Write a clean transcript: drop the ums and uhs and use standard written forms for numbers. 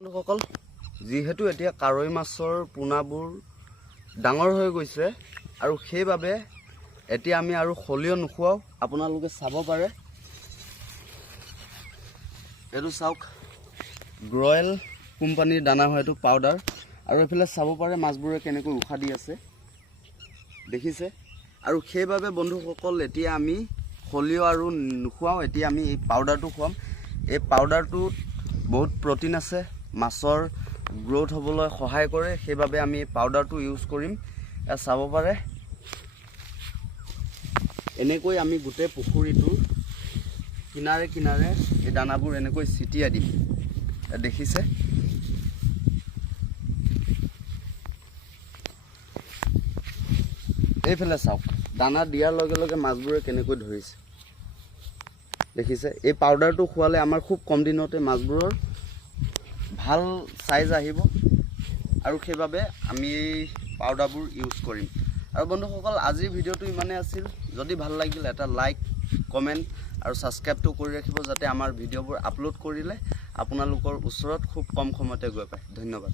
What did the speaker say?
বন্ধুসকল যেহেতু এতিয়া কাৰৈ মাছৰ পোনাবোৰ ডাঙৰ হৈ গৈছে আৰু সেইবাবে এতিয়া আমি আৰু খলিও নুখুৱাও। আপোনালোকে চাব পাৰে, এইটো চাওক গ্ৰয়েল কোম্পানীৰ দানা হয়, এইটো পাউডাৰ। আৰু এইফালে চাব পাৰে মাছবোৰে কেনেকৈ উশাহ দি আছে, দেখিছে। আৰু সেইবাবে বন্ধুসকল এতিয়া আমি খলিও আৰু নুখুৱাও, এতিয়া আমি এই পাউডাৰটো খুৱাম। এই পাউডাৰটোত বহুত প্ৰটিন আছে, মাছৰ গ্ৰোথ হ'বলৈ সহায় কৰে, সেইবাবে আমি এই পাউডাৰটো ইউজ কৰিম। চাব পাৰে এনেকৈ আমি গোটেই পুখুৰীটোৰ কিনাৰে কিনাৰে এই দানাবোৰ এনেকৈ ছিটিয়াই দিম, দেখিছে। এইফালে চাওক, দানা দিয়াৰ লগে লগে মাছবোৰে কেনেকৈ ধৰিছে, দেখিছে। এই পাউডাৰটো খোৱালে আমাৰ খুব কম দিনতে মাছবোৰৰ ভাল সাইজ আহিব, আৰু সেইবাবে আমি এই পাউডাৰবোৰ ইউজ কৰিম। আৰু বন্ধুসকল আজিৰ ভিডিঅ'টো ইমানেই আছিল। যদি ভাল লাগিল এটা লাইক, কমেণ্ট আৰু ছাবস্ক্ৰাইবটো কৰি ৰাখিব, যাতে আমাৰ ভিডিঅ'বোৰ আপলোড কৰিলে আপোনালোকৰ ওচৰত খুব কম সময়তে গৈ পায়। ধন্যবাদ।